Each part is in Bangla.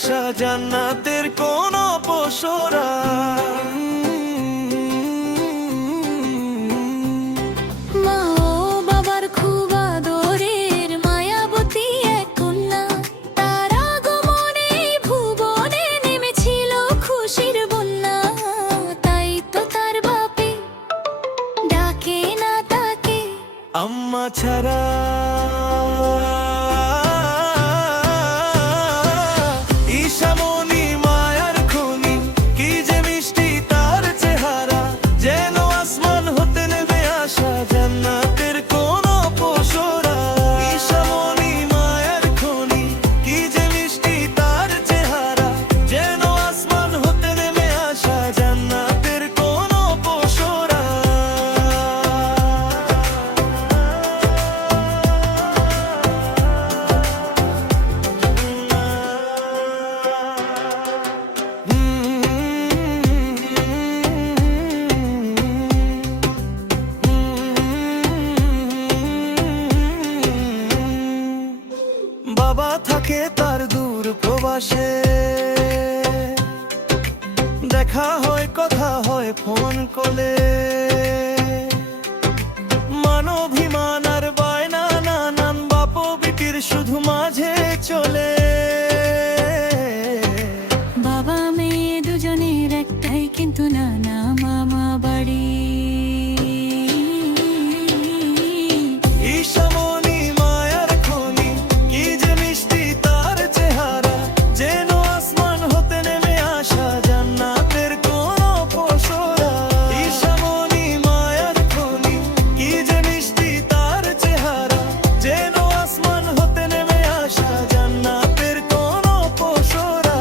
আসা জান্নাতের কোন পসরা। মা ও বাবার খুব আদরের মায়াবতী এক কন্যা, তার আগমনে ভুবনে নেমেছিল খুশির বন্যা। তাই তো তার বাপে ডাকে না তাকে আম্মা ছাড়া। ঈশামণি মায়ার খনি, কি যে মিষ্টি তার চেহারা, যেন আসমান হতে নেমে আসা জান্নাতের কোন পসরা। ঈশামণি মায়ার খনি, কি যে মিষ্টি তার চেহারা, যেন আসমান হতে নেমে আসা জান্নাতের কোন পসরা। বাবা থাকে তার দূর প্রবাসে, দেখা হয় কথা হয় ফোন কলে। মানভিমান আর বায়না নানান বাপ বিটির শুধু মাঝে চলে। বাবা মেয়ে দুজনের একটাই কিন্তু নানা মামা বাড়ি। ঈশামণি মায়ার খনি, কি যে মিষ্টি তার চেহারা, যেন আসমান হতে নেমে আসা জান্নাতের কোন পসরা। ঈশামণি মায়ার খনি, কি যে মিষ্টি তার চেহারা, যেন আসমান হতে নেমে আসা জান্নাতের কোন পসরা।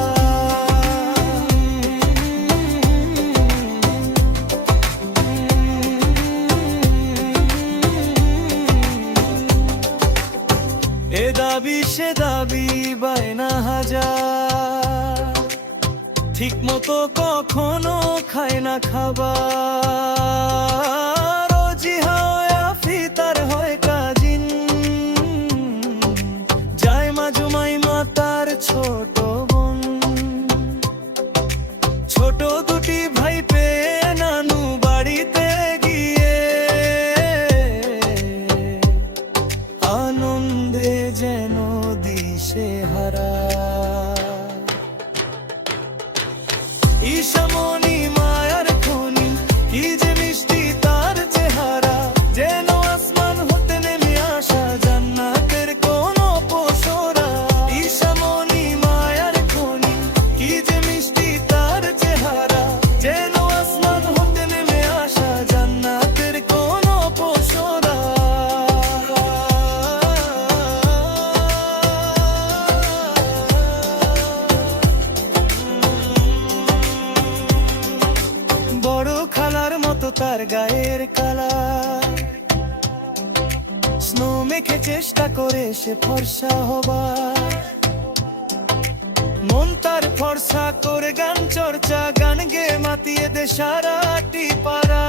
এ দাবি সে দাবি বায়না হাজার, ঠিক মতো কখনো খায় না খাবার। ও জিহা ফিতার হয় কাজিন, যায় মা জুমাইমা তার ছোট বোন। ছোট দুটি ভাই পেয়ে নানু বাড়িতে গিয়ে আনন্দে যেন দিশে হারা। ঈশামণি মায়ার খনি, কি যে মিষ্টি তার চেহারা, যেন আসমান হতে নেমে আসা জান্নাতের কোন পসরা। ঈশামণি মায়ার খনি, কি যে মিষ্টি তার চেহারা, যেন আসমান হতে নেমে আসা জান্নাতের কোন পসরা। বড় খালার মতো তার গায়ের কালা, স্নো মেখে চেষ্টা করে সে ফর্সা হবার। মন তার ফর্সা করে গান চর্চা, গান গে মাতিয়ে দে সারাটি পাড়া।